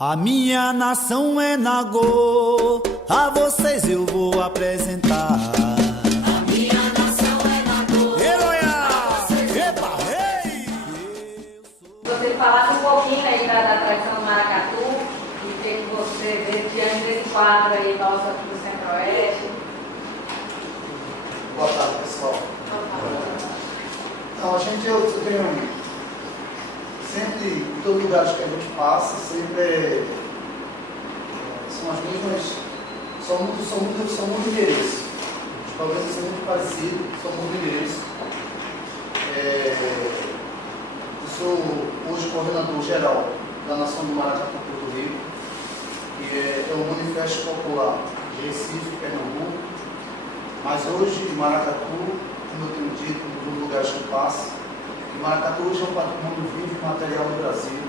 A minha nação é Nagô, a vocês eu vou apresentar. A minha nação é Nagô, Eloiá! Epa, ei! Você falasse um pouquinho aí da tradição do maracatu e o que você vê diante desse quadro aí nosso aqui do Centro-Oeste. Boa tarde, pessoal. Então, eu tenho sempre, em todos os lugares que a gente passa, sempre são as mesmas, são muito interesses. Os problemas são muito parecidos, são muito interesses. Eu sou hoje coordenador geral da Nação do Maracatu Porto Rico, que é o Manifesto Popular de Recife, Pernambuco. Mas hoje, Maracatu, como eu tenho dito nos lugares que passo, Maracatu hoje é um patrimônio vivo e material do Brasil.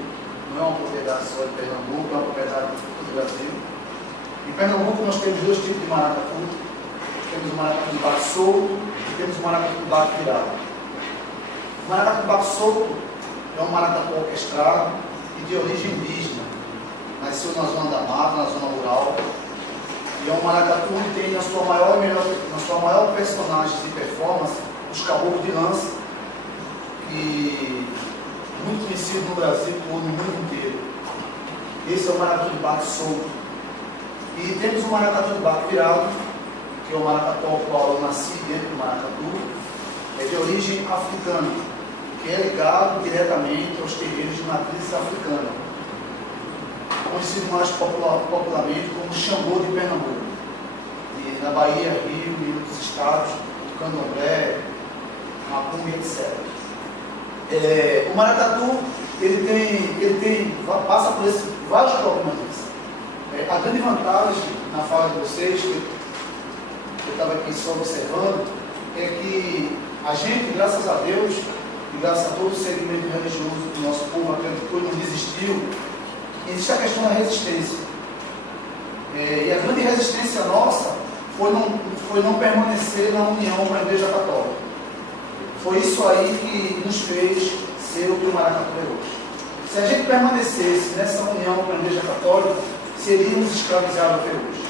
Não é uma propriedade só de Pernambuco, é uma propriedade de todo o Brasil. Em Pernambuco nós temos dois tipos de maracatu. Temos o maracatu de baque solto e temos o maracatu de baque virado. O maracatu de baque solto é um maracatu orquestrado e de origem indígena. Nasceu na zona da mata, na zona rural. E é um maracatu que tem na sua maior personagem de performance os caboclos de lança, e muito conhecido no Brasil e no mundo inteiro. Esse é o maracatu de baque solto. E temos o maracatu de baque virado, que é o maracatu ao qual eu nasci dentro do maracatu, é de origem africana, que é ligado diretamente aos terreiros de matrizes africanas, conhecido mais popularmente como Xangô de Pernambuco. E na Bahia, Rio e outros estados, Candomblé, Macumba, etc. O maracatu passa por vários problemas. A grande vantagem na fala de vocês, que eu estava aqui só observando, é que a gente, graças a Deus, e graças a todo o segmento religioso do nosso povo acreditou e não desistiu, existe a questão da resistência. E a grande resistência nossa foi não permanecer na união com a Igreja Católica. Foi isso aí que nos fez ser o que o maracatu é hoje. Se a gente permanecesse nessa união com a Igreja Católica, seríamos escravizados até hoje.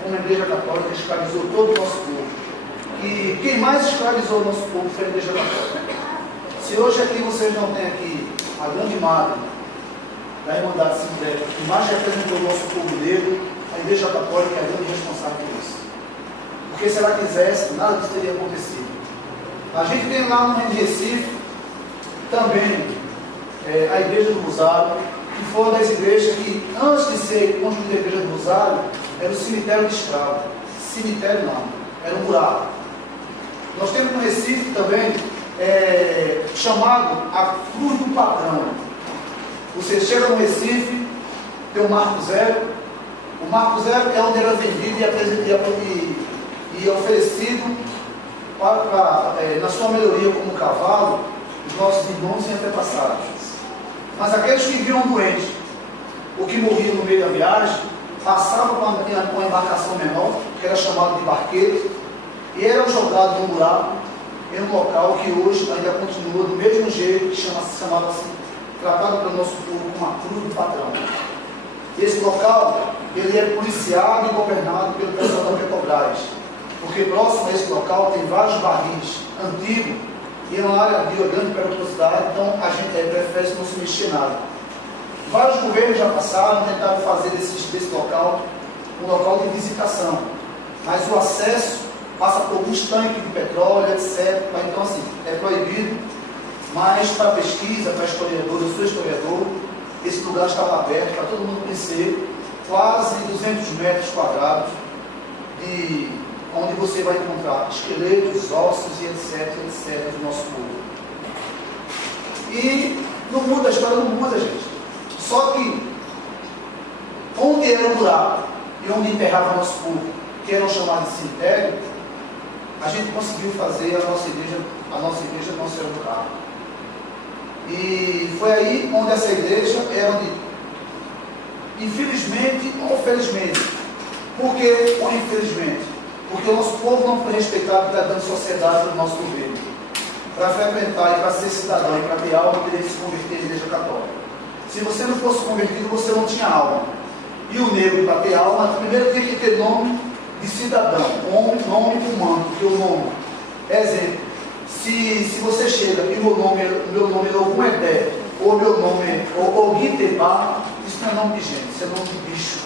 Como a Igreja Católica escravizou todo o nosso povo. E quem mais escravizou o nosso povo foi a Igreja Católica. Se hoje aqui vocês não têm aqui a grande madre da Irmandade Simbélica, que mais representou o nosso povo negro, a Igreja Católica é a grande responsável por isso. Porque se ela quisesse, nada disso teria acontecido. A gente tem lá no Recife também a Igreja do Rosário, que foi uma das igrejas que, antes de ser construída a Igreja do Rosário, era o cemitério de escravo. Cemitério não, era um buraco. Nós temos no Recife também chamado a Cruz do Patrão. Você chega no Recife, tem o Marco Zero. O Marco Zero é onde era vendido e oferecido na sua melhoria como cavalo, os nossos irmãos e antepassados. Mas aqueles que vinham doentes, ou que morriam no meio da viagem, passavam com uma embarcação menor, que era chamada de barqueiro, e eram jogados num buraco, em um local que hoje ainda continua do mesmo jeito, que chamava assim, tratado pelo nosso povo como a Cruz do Patrão. Esse local, ele é policiado e governado pelo pessoal da Petrobras, porque próximo a esse local tem vários barris antigos e é uma área de grande periculosidade, então a gente prefere não se mexer nada. Vários governos já passaram, tentaram fazer desse local um local de visitação, mas o acesso passa por alguns tanques de petróleo, etc. Então, assim, é proibido, mas para pesquisa, para historiador, eu sou historiador, esse lugar estava aberto para todo mundo conhecer, quase 200 metros quadrados onde você vai encontrar esqueletos, ossos e etc, do nosso povo. E não muda, a história não muda, gente. Só que, onde era o buraco e onde enterrava o nosso povo, que eram chamados de cemitério, a gente conseguiu fazer a nossa igreja não ser um buraco. E foi aí onde essa igreja era onde, infelizmente ou felizmente, por que ou infelizmente? Porque o nosso povo não foi respeitado pela grande sociedade do nosso governo. Para frequentar e para ser cidadão e para ter alma, teria que se converter à Igreja Católica. Se você não fosse convertido, você não tinha alma. E o negro, para ter alma, primeiro tem que ter nome de cidadão, nome humano, porque o nome, exemplo, se você chega e meu nome é algum Edé, ou meu nome é Guitebá, isso não é nome de gente, isso é nome de bicho.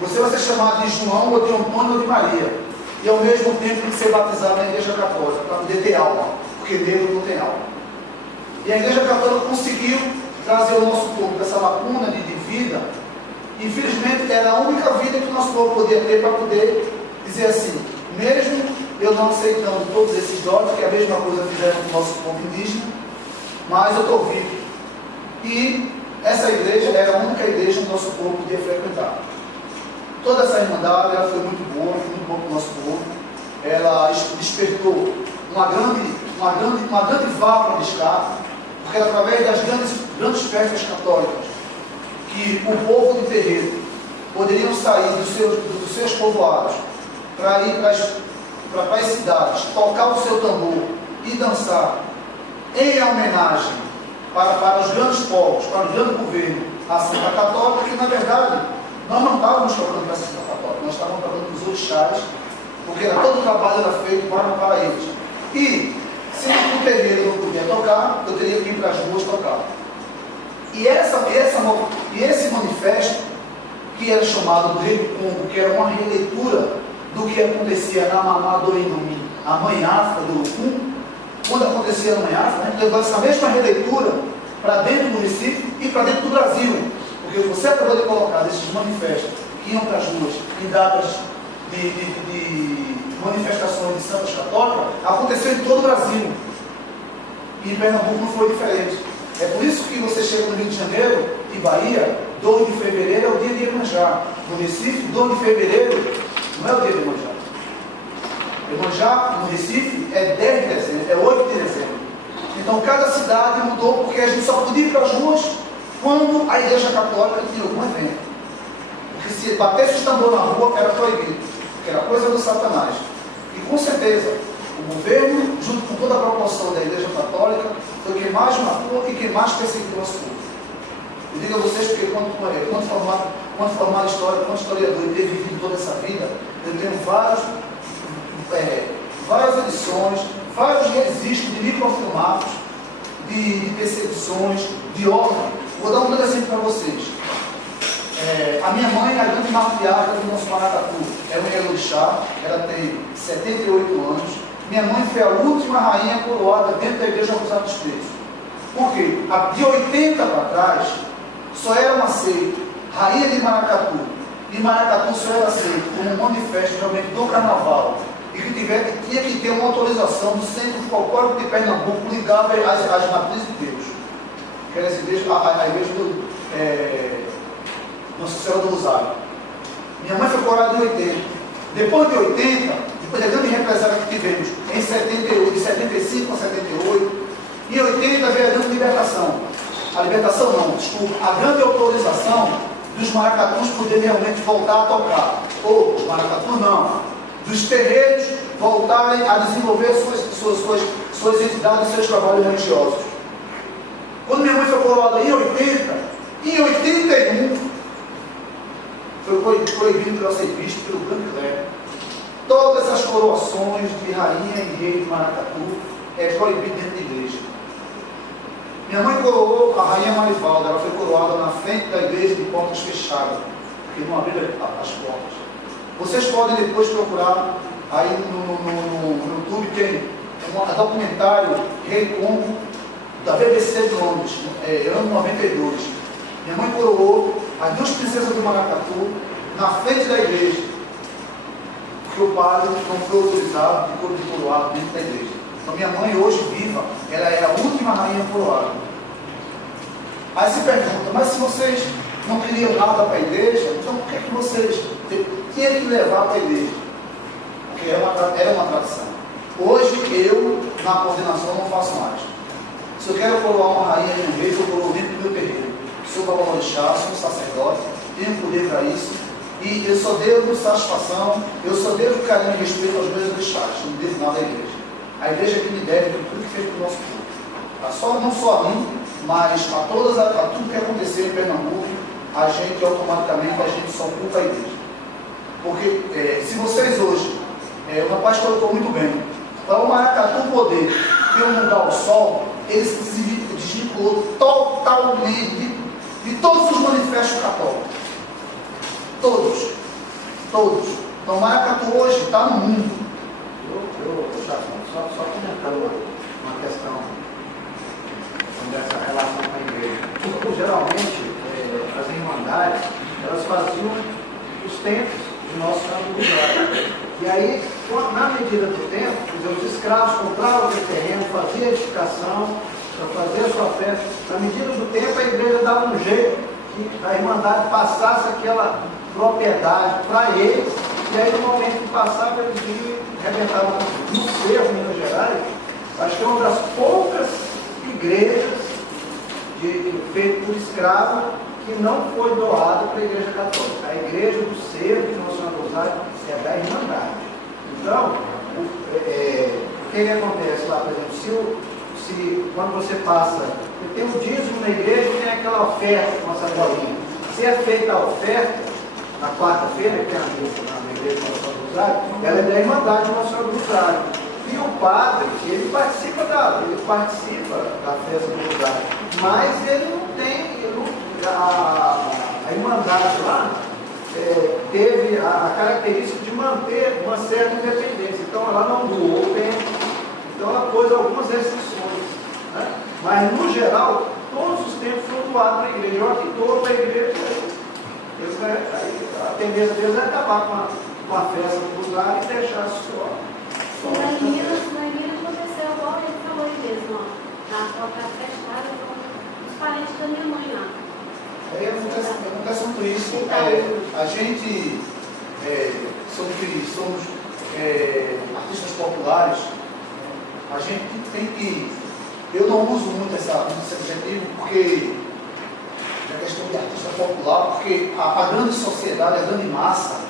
Você vai ser chamado de João, ou de Antônio, ou de Maria, e ao mesmo tempo tem que ser batizado na igreja católica, para poder ter alma, porque negro não tem alma. E a igreja católica conseguiu trazer o nosso povo dessa lacuna de vida. Infelizmente era a única vida que o nosso povo podia ter para poder dizer assim, mesmo eu não aceitando todos esses dogmas, que é a mesma coisa fizeram com o nosso povo indígena, mas eu estou vivo. E essa igreja era a única igreja que o nosso povo podia frequentar. Toda essa irmandade ela foi muito boa para o nosso povo. Ela despertou uma grande válvula de escape, porque através das grandes festas católicas, que o povo de terreiro poderiam sair dos seus povoados para ir para as cidades, tocar o seu tambor e dançar em homenagem para os grandes povos, para o grande governo, a Santa Católica, que na verdade nós não estávamos tocando para a Santa Católica, nós estávamos tocando para os orixás, porque todo o trabalho era feito para eles. E se o terreiro não podia tocar, eu teria que ir para as ruas tocar. E esse manifesto, que era chamado do Rei do Congo, que era uma releitura do que acontecia na Mamadoinumi, a mãe África do Lucum, quando acontecia na mãe África, né, levou essa mesma releitura para dentro do Recife e para dentro do Brasil. Porque você acabou de colocar esses manifestos que iam para as ruas em datas de manifestações de santos católicos, aconteceu em todo o Brasil. E em Pernambuco não foi diferente. É por isso que você chega no Rio de Janeiro e Bahia, 2 de fevereiro é o dia de Iemanjá. No Recife, 2 de fevereiro não é o dia de Iemanjá. Iemanjá, no Recife, é 10 de dezembro, é 8 de dezembro. Então cada cidade mudou, porque a gente só podia ir para as ruas quando a igreja católica tinha algum evento. Porque se batesse o tambor na rua, era proibido, que era coisa do Satanás. E com certeza, o governo, junto com toda a proporção da igreja católica, foi quem mais matou e quem mais perseguiu o nosso povo. Eu digo a vocês, porque quando formar história, quando historiador e ter vivido toda essa vida, eu tenho várias edições, vários registros de microfilmatos, de perseguições, de ordem. Vou dar um grande exemplo para vocês. A minha mãe é a grande matriarca do nosso Maracatu. É uma Elorixá, ela tem 78 anos. Minha mãe foi a última rainha coroada dentro da igreja Rosário dos Pretos. Por quê? De 80 para trás, só era aceito rainha de Maracatu. E Maracatu só era aceito como um manifesto realmente do carnaval. E que tinha que ter uma autorização do Centro Folclórico de Pernambuco ligado às matrizes de Deus. Que era a igreja do Nossa Senhora do Rosário. Minha mãe foi coroada em 80. Depois de 80, depois da grande represália que tivemos em 78, de 75 a 78, em 80 veio a grande libertação. A libertação não, desculpa, a grande autorização dos maracatus poderem realmente voltar a tocar. Ou os maracatus não, dos terreiros voltarem a desenvolver suas entidades e seus trabalhos religiosos. Quando minha mãe foi coroada em 80, em 81, foi proibido para ser visto pelo grande clero. Todas as coroações de rainha e rei de Maracatu é proibido dentro da igreja. Minha mãe coroou a rainha Marivalda, ela foi coroada na frente da igreja de portas fechadas, porque não abriram as portas. Vocês podem depois procurar aí no YouTube, tem um documentário Rei Congo da BBC de Londres, ano 92. Minha mãe coroou as 2 princesas do Maracatu na frente da igreja, porque o padre não foi autorizado de coroado dentro da igreja. Então minha mãe hoje viva, ela é a última rainha coroada. Aí se pergunta, mas se vocês não queriam nada para a igreja, então por que vocês tinham que levar para a igreja? Porque era uma tradição. Hoje eu, na coordenação, não faço mais. Se eu quero coroar uma rainha de um rei, eu coroo dentro do meu terreiro. Sou babalorixá, sou sacerdote, tenho poder para isso, e eu só devo satisfação, eu só devo carinho e respeito aos meus orixás, não devo nada à igreja. A igreja que me deve por tudo que fez para o nosso povo. Não só a mim, mas a tudo que aconteceu em Pernambuco, a gente automaticamente só culpa a igreja. Porque se vocês hoje, o rapaz colocou muito bem, para o Maracatu poder ter um lugar ao sol, ele se desvinculou totalmente de todos os manifestos católicos. Todos. Então o Maracatu hoje está no mundo. Só comentando uma questão dessa relação com a igreja. Porque, geralmente, as irmandades, elas faziam os templos de Nosso Senhor do Rosário. E aí, na medida do tempo, os escravos compravam aquele terreno, faziam edificação, faziam a sua festa. Na medida do tempo, a igreja dava um jeito que a irmandade passasse aquela propriedade para eles, e aí, no momento que passava, eles iam e arrebentavam tudo. No Cerro, Minas Gerais, acho que é uma das poucas igrejas feitas por escravo que não foi doada para a igreja católica. A igreja do Cerro de Nosso Senhor do Rosário é da Irmandade. Então, o que acontece lá, por exemplo, quando você passa, tem um dízimo na igreja e tem aquela oferta, uma sacolinha. Se é feita a oferta, na quarta-feira, que é na igreja de Nosso Senhor do Rosário, ela é da Irmandade de Nosso Senhor do Rosário. E o padre, ele participa da festa do Rosário, mas ele não tem, a Irmandade lá teve a característica de manter uma certa independência. Então ela não doou o templo, então ela pôs algumas restrições, né? Mas no geral, todos os templos foram doados para a igreja. Eu aqui dou para a igreja, a tendência deles é acabar com a festa do Rosário e deixar só. Na Minas aconteceu igual ele falou aí mesmo, ó. A porta fechada com os parentes da minha mãe lá. Acontece muito isso. A gente somos artistas populares, a gente tem que. Eu não uso muito esse adjetivo porque a questão de artista popular, porque a grande sociedade, a grande massa,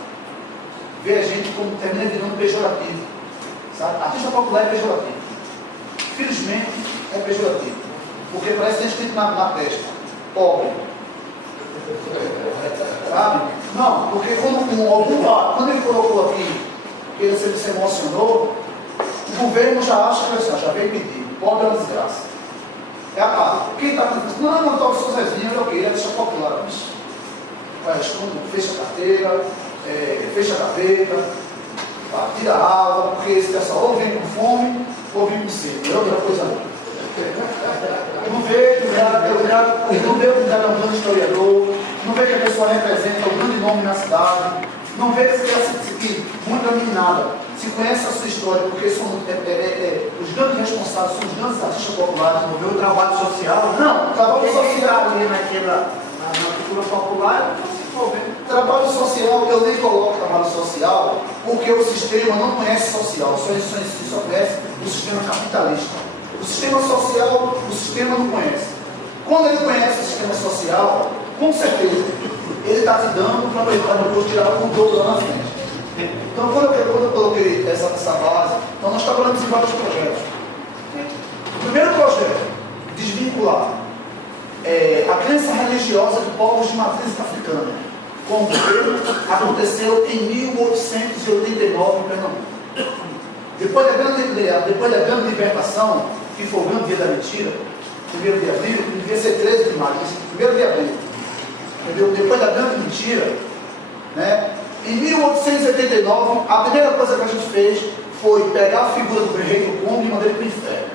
vê a gente como termina virando pejorativo. Sabe? Artista popular é pejorativo. Felizmente é pejorativo. Porque parece que a gente tem na testa. Pobre. Sabe? Não, porque quando ele colocou aqui que ele se emocionou, o governo já acha que já veio pedir. Pobre é uma desgraça. Quem está pensando, não, toca o seu Zezinho, eu queria deixar popular. Fecha a carteira, fecha a gaveta, tira a água, porque esse pessoal ou vem com fome ou vem com sede. É outra coisa não. Eu não vejo que é um grande historiador, não vejo que a pessoa representa um grande nome na cidade, não vejo que muita meninada se conhece a sua história, porque são os grandes responsáveis, são os grandes artistas populares. Não vê o trabalho social? Não, o trabalho social ali na cultura popular, não se envolvendo. Trabalho social, eu nem coloco trabalho social, porque o sistema não conhece social, só conhece o sistema capitalista. O sistema social, o sistema não conhece. Quando ele conhece o sistema social, com certeza, ele está te dando para depois tirar o dobro lá na frente. Então, quando eu coloquei essa base, então nós trabalhamos em vários projetos. O primeiro projeto, desvincular a crença religiosa de povos de matriz africana. Com o governo, aconteceu em 1889 em Pernambuco. Depois da grande libertação, que foi o grande dia da mentira, 1º de abril, devia ser 13 de maio, 1º de abril. Entendeu? Depois da grande mentira, né? Em 1889, a primeira coisa que a gente fez foi pegar a figura do rei do Congo e mandar ele para o inferno.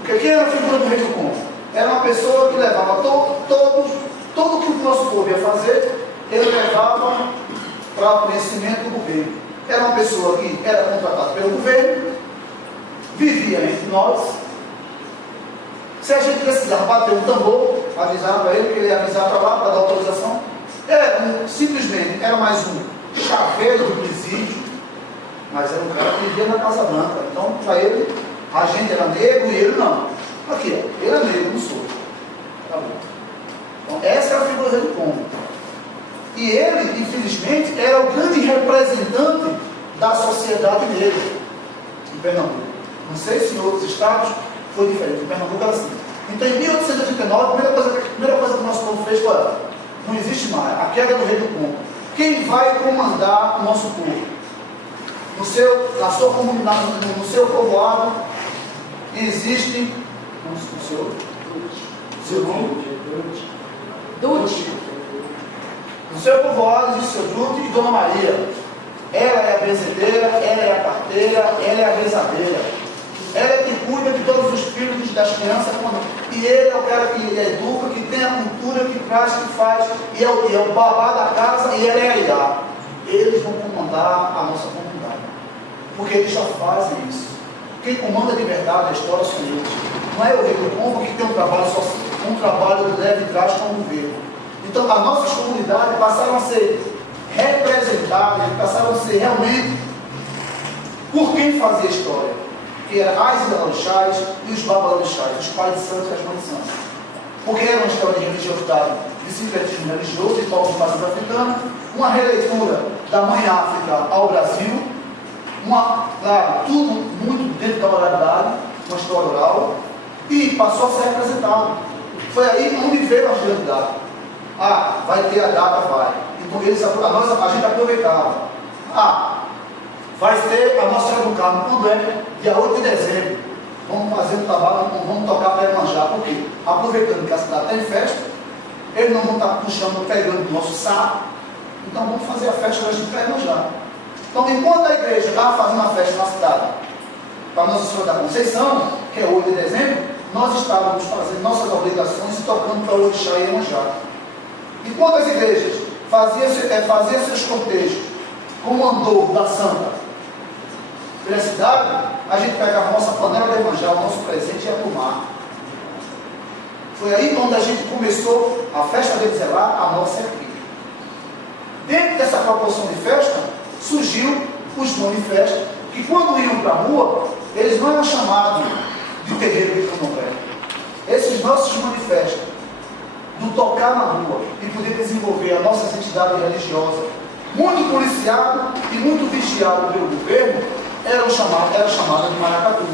Porque quem era a figura do rei do Congo? Era uma pessoa que levava todo o que o nosso povo ia fazer, ele levava para o conhecimento do governo. Era uma pessoa que era contratada pelo governo, vivia entre nós. Se a gente precisava bater um tambor, avisar para ele, que ele ia avisar para lá, para dar autorização. Simplesmente era mais um chaveiro do presídio, mas era um cara que vivia na Casa Branca. Então, para ele, a gente era negro e ele não. Aqui, ó, ele é negro, não sou. Tá bom. Então, essa é a figura do Congo. E ele, infelizmente, era o grande representante da sociedade negra em Pernambuco. Não sei se em outros estados foi diferente. Em Pernambuco era assim. Então, em 1889, a primeira coisa que o nosso povo fez foi: não existe mais, a queda do rei do Congo. Quem vai comandar o nosso povo? Na sua comunidade, no seu povoado, existem. Seu nome? Dute. No seu povoado existe seu Dute e Dona Maria. Ela é a benzedeira, ela é a parteira, ela é a rezadeira. Ela é que cuida de todos os filhos das crianças. E ele é o cara que educa, que tem a cultura, que traz, que faz. E é o babá da casa e ela é a Iá. Eles vão comandar a nossa comunidade. Porque eles já fazem isso. Quem comanda de verdade a história são eles. Não é o rei do Congo que tem um trabalho de leve trás com o governo. Então, as nossas comunidades passaram a ser representadas, passaram a ser realmente por quem fazia a história, que eram as Ilalorixás e os Babalorixás, os pais de santos e as mães de santos. Porque era uma história de religiosidade, de sincretismo religioso, de povos de matriz africana, uma releitura da Mãe África ao Brasil, claro, tudo muito dentro da oralidade, uma história oral, e passou a ser representado. Foi aí onde veio a agilidade. Vai ter a data, vai. Então a gente aproveitava. Vai ter a Nossa Senhora do Carmo, quando é? Dia 8 de dezembro. Vamos fazer um trabalho, vamos tocar para Iemanjá. Por quê? Aproveitando que a cidade está em festa, eles não vão estar puxando, pegando o nosso saco. Então vamos fazer a festa da gente para Iemanjá. Então, enquanto a igreja estava fazendo a festa na cidade, para Nossa Senhora da Conceição, que é 8 de dezembro, nós estávamos fazendo nossas obrigações e tocando para o Orixá e Iemanjá. Enquanto as igrejas faziam seus cortejos com o andor da Santa pela cidade, a gente pegava a nossa panela de Iemanjá, o nosso presente e ia para o mar. Foi aí onde a gente começou a festa de Zelar, a nossa aqui. Dentro dessa proporção de festa, surgiu os manifestos, que quando iam para a rua, eles não eram chamados de terreiro de candomblé. Esses nossos manifestos, do tocar na rua e poder desenvolver a nossa identidade religiosa, muito policiado e muito vigiado pelo governo, era chamada de maracatu.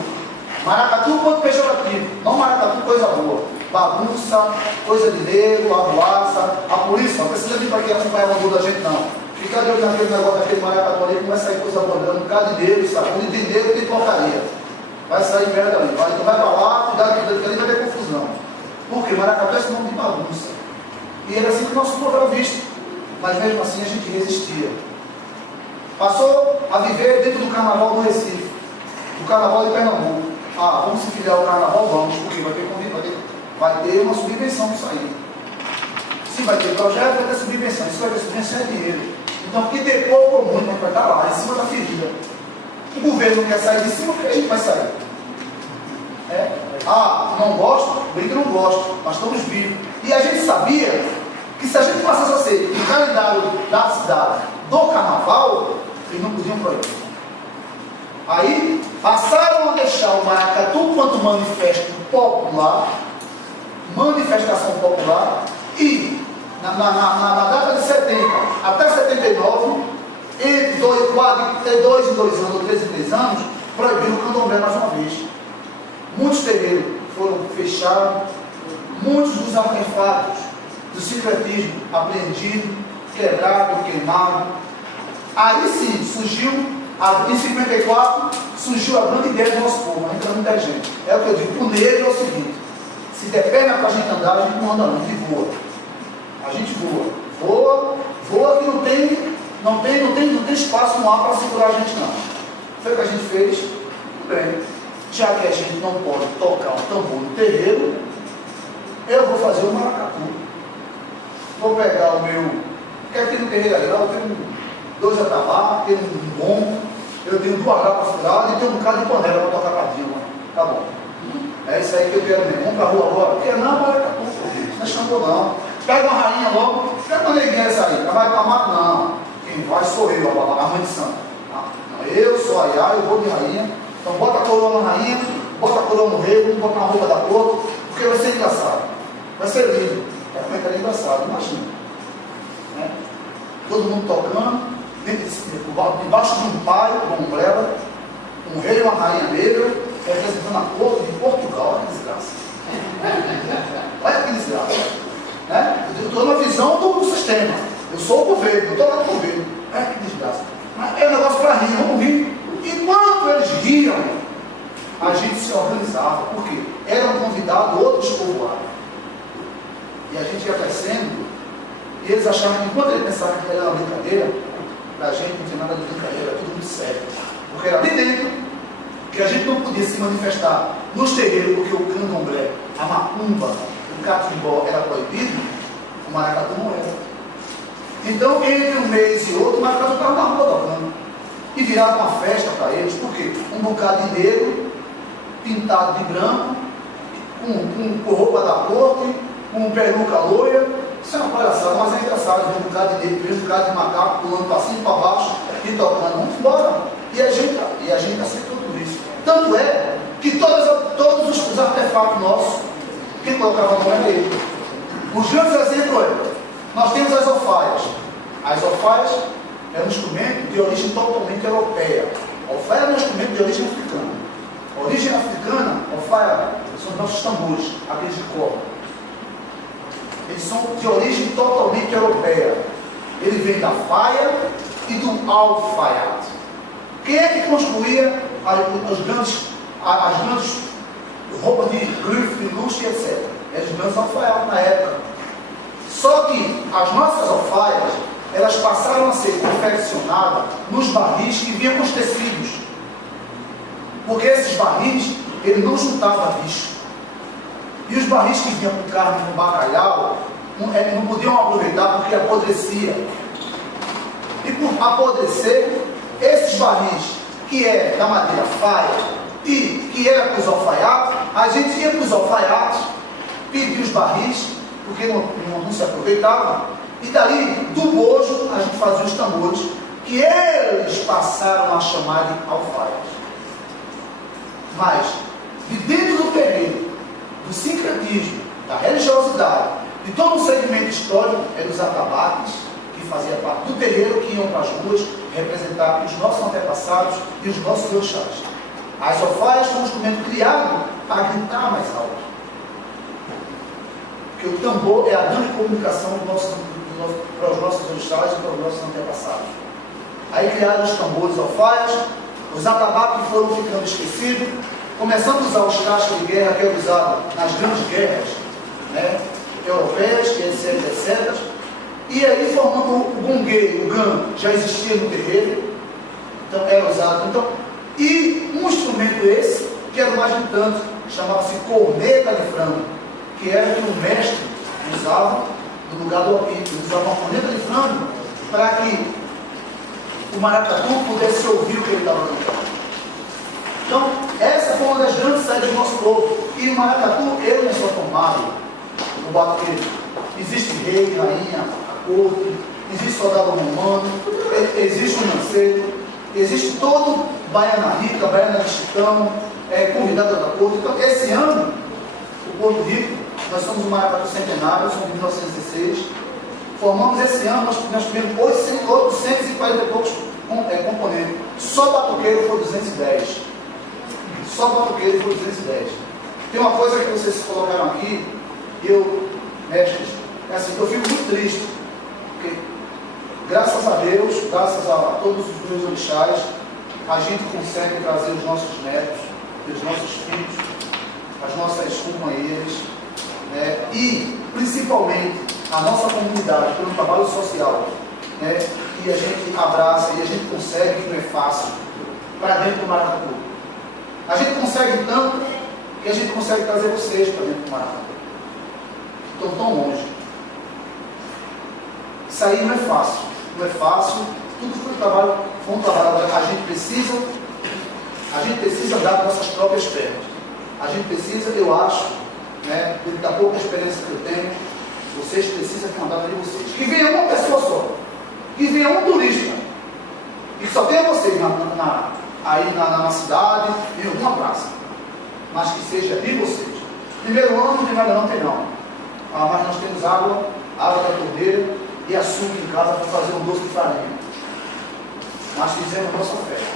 Maracatu quanto pejorativo, não maracatu coisa boa. Bagunça, coisa de negro, arruaça, a polícia não precisa vir para aqui acompanhar o mundo da gente não. Fica de olho naquele negócio, daquele maracatu ali, que vai sair coisa boa, um bocado de negro, sabe? Onde tem negro tem porcaria. Vai sair merda ali. Então vai para lá, cuidado que ali vai ter confusão. Porque maracatu é esse nome de bagunça. E era assim que o nosso povo era visto. Mas mesmo assim a gente resistia. Passou a viver dentro do carnaval do Recife, do carnaval de Pernambuco. Vamos se filiar ao carnaval, vamos, porque vai ter uma subvenção para sair. Se vai ter projeto, vai ter subvenção. Se vai ter subvenção é dinheiro. Então, que ter pouco ou muito, vai estar lá, em cima da ferida. O governo não quer sair de cima, porque a gente vai sair. Não gosto, bem que não gosto, mas estamos vivos. E a gente sabia que se a gente passasse a ser o calendário da cidade do carnaval, eles não podiam proibir. Aí passaram a deixar o maracatu quanto manifesto popular, manifestação popular, e na data de 70 até 79, entre 2 em 2 anos, 3 em 3 anos, proibiram o candomblé mais uma vez. Muitos terreiros foram fechados, muitos dos artefatos do sincretismo apreendidos, quebrados, queimados. Aí sim surgiu, em 54, surgiu a grande ideia do nosso povo, a gente muita gente. É o que eu digo, o negro é o seguinte: se der perna para a gente andar, a gente não anda não, a gente voa. A gente voa que não tem espaço no ar para segurar a gente não. Foi o que a gente fez, tudo bem. Já que a gente não pode tocar o tambor no terreiro, eu vou fazer o maracatu. Vou pegar o meu. Quer ter no terreiro ali? Eu tenho 2 atabaques, tenho um bom, eu tenho 2 garrafas furadas e tenho um bocado de panela para tocar cadinho. Tá bom. É isso aí que eu quero mesmo. Vamos para a rua agora? Porque não, maracatu, não é shampoo não. Pega uma rainha logo, pega uma neguinha essa aí. Ela vai para mato? Não. Quem vai sou eu, a mãe de santo. Eu sou a Iá, eu vou de rainha. Então bota a coroa na rainha, bota a coroa no rei, vamos botar uma roupa da cor, porque vai ser engraçado. Vai ser lindo. Realmente é engraçado, imagina. Todo mundo tocando, debaixo de um pai, uma ombrela, um rei e uma rainha negra, representando a corte de Portugal, olha que desgraça. sistema. Eu sou o governo, eu estou lá no governo. Que desgraça. Mas é um negócio para rir, vamos rir. Enquanto eles riam, a gente se organizava. Por quê? Eram convidados outros povoados. E a gente ia crescendo, e eles achavam que enquanto eles pensavam que era uma brincadeira, para a gente não tinha nada de brincadeira, era tudo muito sério. Porque era bem dentro que a gente não podia se manifestar nos terreiros, porque o candomblé, a macumba, o catimbó era proibido, o maracatu não era. Então, entre um mês e outro, o maracatu estava na rua tocando. E virava uma festa para eles, porque um bocado de negro, pintado de branco, com roupa da corte, com peruca loira. Isso é uma palhaçada, mas é engraçado ver um bocado de negro, ver um bocado de macaco pulando para cima e para baixo e tocando. Vamos embora. E a gente aceitou tudo isso. Tanto é que todos os artefatos nossos, quem colocava no nome é dele. Os grandes exemplos é, nós temos as alfaias. As alfaias é um instrumento de origem totalmente europeia. A alfaia é um instrumento de origem africana. A origem africana, a alfaia, são nossos tambores, aqueles de corda. Eles são de origem totalmente europeia. Ele vem da faia e do alfaiate. Quem é que construía as grandes roupas de grife, de luxo, etc? Eram os grandes alfaiates na época. Só que as nossas alfaias, elas passaram a ser confeccionadas nos barris que vinham com os tecidos. Porque esses barris, ele não juntava bicho. E os barris que vinham com carne, com bacalhau, não podiam aproveitar porque apodrecia. E por apodrecer, esses barris, que é da madeira faia e que era para os alfaiates, a gente ia para os alfaiates, pedia os barris, porque não se aproveitava, e dali, do bojo, a gente fazia os tambores, que eles passaram a chamar de alfaias. Mas, de dentro do terreno, do sincretismo, da religiosidade, de todo um segmento histórico, eram os atabaques, que faziam parte do terreiro, que iam para as ruas representar os nossos antepassados e os nossos orixás. As alfaias foram um instrumento criado para gritar mais alto. Porque o tambor é a grande comunicação para os nossos orixás e para os nossos antepassados. Aí criaram os tambores alfaias, os atabaques foram ficando esquecidos, começando a usar os cascos de guerra que é usado nas grandes guerras, né, europeias, etc, etc. E aí formando o gongueiro, o gano, já existia no terreiro, então era usado. Então, e um instrumento esse, que era o mais gritante, chamava-se corneta de frango, que era que o mestre usava no lugar do apito. Ele usava uma corneta de frango para que o maracatu pudesse ouvir o que ele estava cantando. Então, essa foi uma das grandes saídas do nosso povo. E o maracatu, ele não é só tomado no batuque. Existe rei, rainha, corte, existe soldado romano, existe um lanceiro, existe todo baiana rica, baiana de chitão, convidado da corte. Então, esse ano, o Porto Rico, nós somos o maracatu centenário, somos de 1916, formamos esse ano, nós tivemos 840 e poucos componentes. Só batuqueiro foi 210. Só batuqueiro foi 210. Tem uma coisa que vocês colocaram aqui, mestres, assim, eu fico muito triste, porque graças a Deus, graças a todos os meus orixás, a gente consegue trazer os nossos netos, os nossos filhos, as nossas companheiras, né, e principalmente a nossa comunidade, pelo trabalho social, né, que a gente abraça e a gente consegue, que não é fácil, para dentro do maracatu. A gente consegue tanto que a gente consegue trazer vocês para dentro do maracatu. Estão tão longe. Isso aí não é fácil. Não é fácil. Tudo foi um trabalho. A gente precisa andar com nossas próprias pernas. A gente precisa, eu acho, né, da pouca experiência que eu tenho, vocês precisam andar de vocês. Que venha uma pessoa só. Que venha um turista. E só tenha vocês aí na cidade, em alguma praça. Mas que seja de vocês. Primeiro ano não tem nada, não tem não. Mas nós temos água da torneira e açúcar em casa para fazer um doce de farinha. Nós fizemos a nossa festa.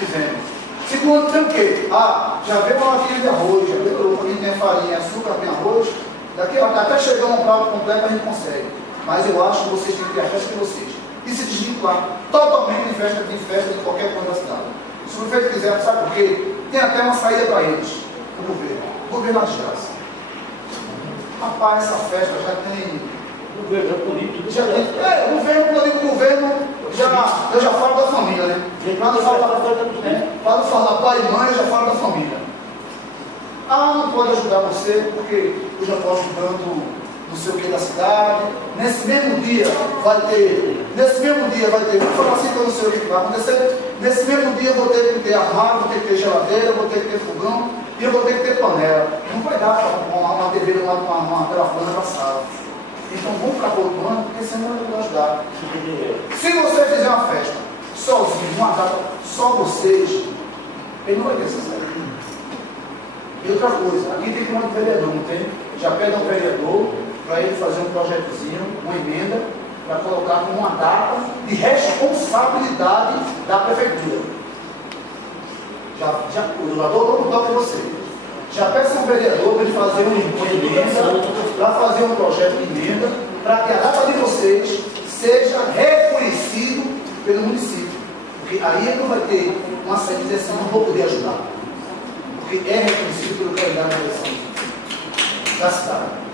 Fizemos. Segundo, tem o quê? Já veio uma latinha de arroz, já veio para quem tem farinha, açúcar, tem arroz. Daqui até chegar um prato completo a gente consegue. mas eu acho que vocês têm que ter a festa de vocês. E se desvincular totalmente de festa de qualquer coisa da cidade. Se o prefeito quiser, sabe por quê? Tem até uma saída para eles, o governo. O governo é uma desgraça. Rapaz, essa festa já tem. O governo político. Já tem. O governo, quando eu digo governo, eu já falo da família, né? Quando eu falo pai e mãe, eu já falo da família. Ah, não pode ajudar você porque eu já estou ajudando não sei o que da cidade. Nesse mesmo dia vai ter, vou falar assim que eu não sei o que vai acontecer. Nesse mesmo dia eu vou ter que ter armário, vou ter que ter geladeira, vou ter que ter fogão e eu vou ter que ter panela. Não vai dar para uma TV, uma tela plana para a sala. Então vamos ficar pontuando, porque senão não vai ajudar. Se você fizer uma festa sozinho, uma data só vocês, ele não vai ter essa saída. E outra coisa, aqui tem que ir um vereador, não tem? Já pega um vereador para ele fazer um projetozinho, uma emenda, para colocar como uma data de responsabilidade da prefeitura. Eu já dou o toque de você. Já peça um vereador para ele fazer uma emenda, para fazer um projeto de emenda, para que a data de vocês seja reconhecido pelo município. Porque aí ele não vai ter uma saída de dizer assim, não vou poder ajudar. Porque é reconhecido pelo calendário da eleição da cidade.